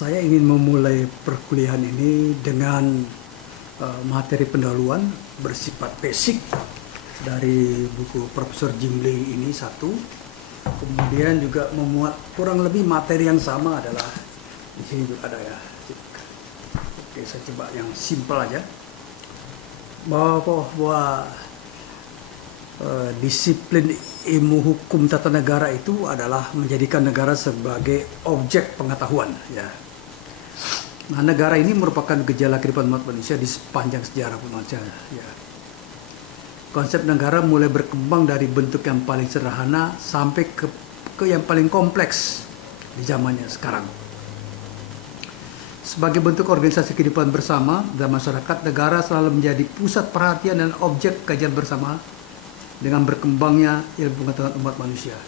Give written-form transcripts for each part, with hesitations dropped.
Saya ingin memulai perkuliahan ini dengan materi pendahuluan bersifat basic dari buku Profesor Jim Lee ini satu. Kemudian juga memuat kurang lebih materi yang sama adalah di sini juga ada ya. Oke, saya coba yang simpel aja. Bahwa disiplin ilmu hukum tata negara itu adalah menjadikan negara sebagai objek pengetahuan. Ya. Nah, negara ini merupakan gejala kehidupan umat manusia di sepanjang sejarah manusia. Ya. Konsep negara mulai berkembang dari bentuk yang paling sederhana sampai ke yang paling kompleks di zamannya sekarang. Sebagai bentuk organisasi kehidupan bersama dalam masyarakat, negara selalu menjadi pusat perhatian dan objek kajian bersama dengan berkembangnya ilmu pengetahuan umat manusia.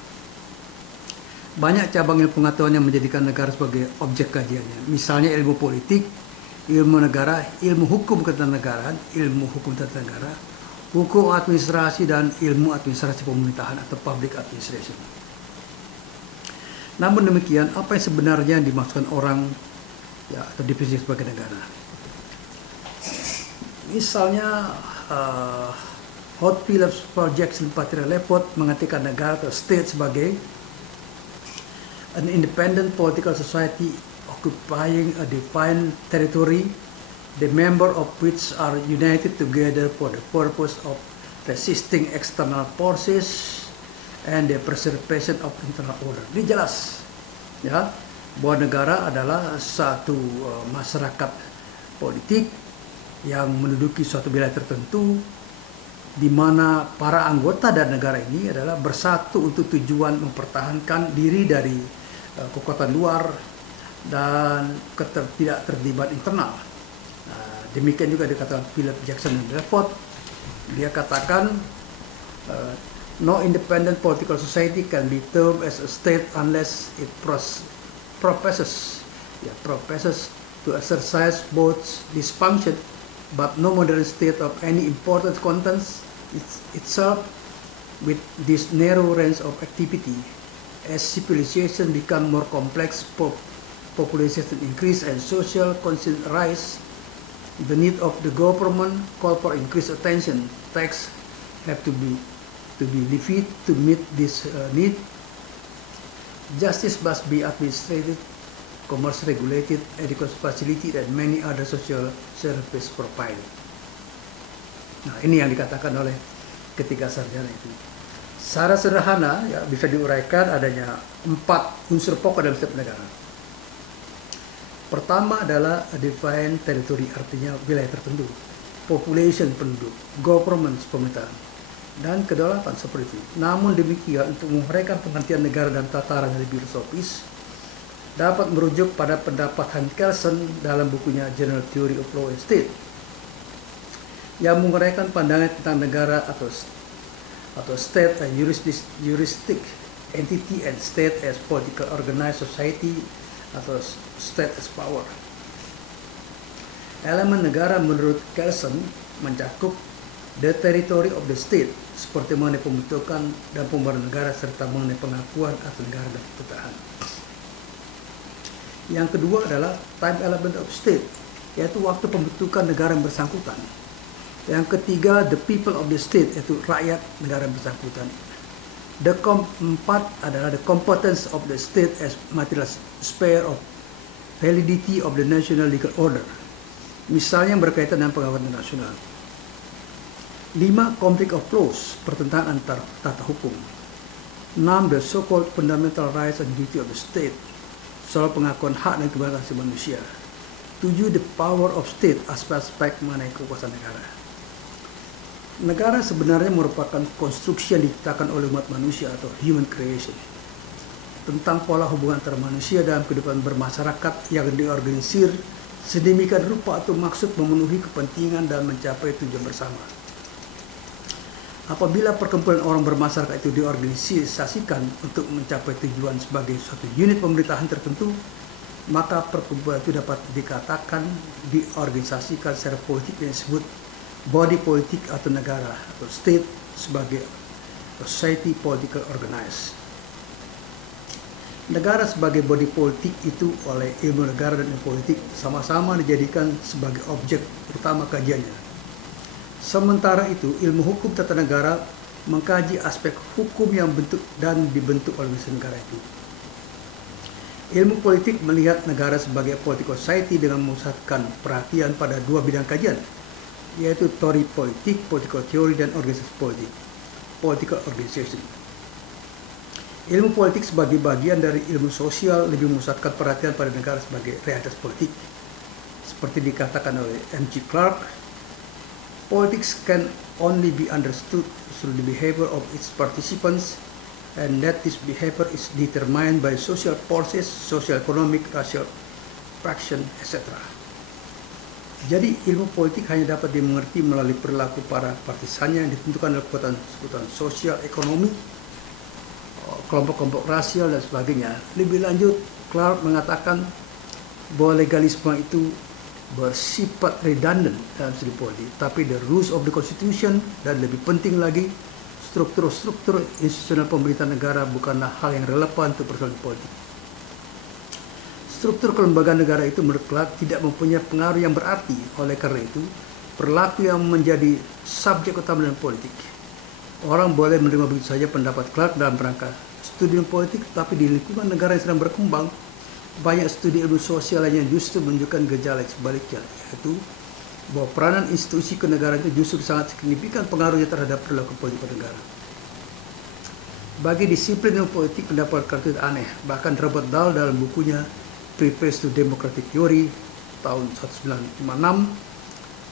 Banyak cabang ilmu pengetahuan yang menjadikan negara sebagai objek kajiannya. Misalnya ilmu politik, ilmu negara, ilmu hukum ketatanegaraan, ilmu hukum tata negara, hukum administrasi, dan ilmu administrasi pemerintahan atau public administration. Namun demikian, apa yang sebenarnya dimaksudkan orang atau definisi sebagai negara? Misalnya Hot Phillips Project Patria Lepot mengartikan negara atau state sebagai an independent political society occupying a defined territory, the members of which are united together for the purpose of resisting external forces and the preservation of internal order. Ini jelas ya, bahwa negara adalah satu masyarakat politik yang menduduki suatu wilayah tertentu, di mana para anggota dan negara ini adalah bersatu untuk tujuan mempertahankan diri dari kekuatan luar dan tidak terlibat internal. Demikian juga dikatakan Philip Jackson dan Lepot. Dia katakan no independent political society can be termed as a state unless it professes to exercise both this function, but no modern state of any important contents itself with this narrow range of activity. As civilization become more complex, population increase, and social conscience rise, the need of the government call for increased attention. Tax have to be levied to meet this need. Justice must be administrated, commerce regulated, education facility, dan many other social service provided. Nah, ini yang dikatakan oleh ketiga sarjana itu. Secara sederhana ya, bisa diuraikan adanya 4 unsur pokok dalam setiap negara. Pertama adalah defined territory, artinya wilayah tertentu, population penduduk, government pemerintahan, dan kedaulatan seperti itu. Namun demikian, untuk menguraikan pengertian negara dan tataran yang lebih filosofis, dapat merujuk pada pendapat Hans Kelsen dalam bukunya General Theory of Law and State, yang menguraikan pandangan tentang negara atau state as juristic entity and state as political organized society atau state as power. Elemen negara menurut Kelsen mencakup the territory of the state, seperti mengenai pembentukan dan pembaruan negara serta mengenai pengakuan atas negara dan pemerintahan. Yang kedua adalah time element of state, yaitu waktu pembentukan negara yang bersangkutan. Yang ketiga, the people of the state, yaitu rakyat negara yang bersangkutan. The keempat adalah the competence of the state as material sphere of validity of the national legal order, misalnya yang berkaitan dengan pengakuan nasional. 5. Conflict of laws, pertentangan antar tata hukum. 6. The so-called fundamental rights and duty of the state, soal pengakuan hak dan kebebasan asasi manusia. 7. The power of state, aspek-aspek mengenai kekuasaan negara. Negara sebenarnya merupakan konstruksi yang diciptakan oleh umat manusia atau human creation, tentang pola hubungan antara manusia dalam kehidupan bermasyarakat yang diorganisir sedemikian rupa atau maksud memenuhi kepentingan dan mencapai tujuan bersama. Apabila perkumpulan orang bermasyarakat itu diorganisasikan untuk mencapai tujuan sebagai suatu unit pemerintahan tertentu, maka perkumpulan itu dapat dikatakan diorganisasikan secara politik yang disebut body politik atau negara atau state sebagai society political organized. Negara sebagai body politik itu oleh ilmu negara dan ilmu politik sama-sama dijadikan sebagai objek utama kajiannya. Sementara itu, ilmu hukum tata negara mengkaji aspek hukum yang dibentuk oleh negara itu. Ilmu politik melihat negara sebagai political society dengan memusatkan perhatian pada dua bidang kajian, yaitu teori politik, political theory, dan organisasi politik, political organization. Ilmu politik sebagai bagian dari ilmu sosial lebih memusatkan perhatian pada negara sebagai realitas politik. Seperti dikatakan oleh M.G. Clark, politics can only be understood through the behavior of its participants, and that this behavior is determined by social forces, social, economic, racial, faction, etc. Jadi ilmu politik hanya dapat dimengerti melalui perilaku para partisannya yang ditentukan oleh kekuatan sosial, ekonomi, kelompok-kelompok rasial, dan sebagainya. Lebih lanjut, Clark mengatakan bahwa legalisme itu bersifat redundant dalam studi politik, tapi the rules of the constitution dan lebih penting lagi struktur-struktur institusional pemerintahan negara bukanlah hal yang relevan untuk persoalan politik. Struktur kelembagaan negara itu menurut Clark tidak mempunyai pengaruh yang berarti. Oleh karena itu, perilaku yang menjadi subjek utama dalam politik. Orang boleh menerima begitu saja pendapat Clark dalam rangka studi politik, tapi di lingkungan negara yang sedang berkembang, banyak studi ilmu sosial lainnya justru menunjukkan gejala sebaliknya, yaitu bahwa peranan institusi kenegaraan itu justru sangat signifikan pengaruhnya terhadap perilaku politik negara. Bagi disiplin ilmu politik, pendapat Clark itu aneh. Bahkan Robert Dahl dalam bukunya Preface to Democratic Theory tahun 1956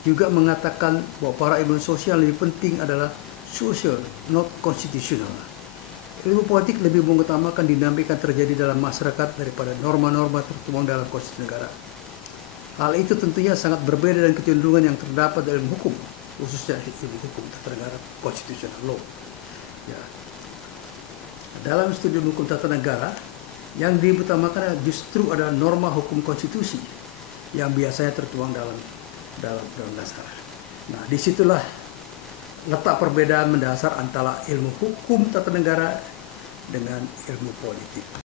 juga mengatakan bahwa para ilmu sosial lebih penting adalah social, not constitutional. Ilmu politik lebih mengutamakan dinamika yang terjadi dalam masyarakat daripada norma-norma tertuang dalam konstitusi negara. Hal itu tentunya sangat berbeda dengan kecenderungan yang terdapat dalam hukum, khususnya ilmu hukum tata negara, constitutional law. Ya. Dalam studi hukum tata negara, yang diutamakan justru adalah norma hukum konstitusi yang biasanya tertuang dalam dasar. Nah, disitulah letak perbedaan mendasar antara ilmu hukum tata negara dengan ilmu politik.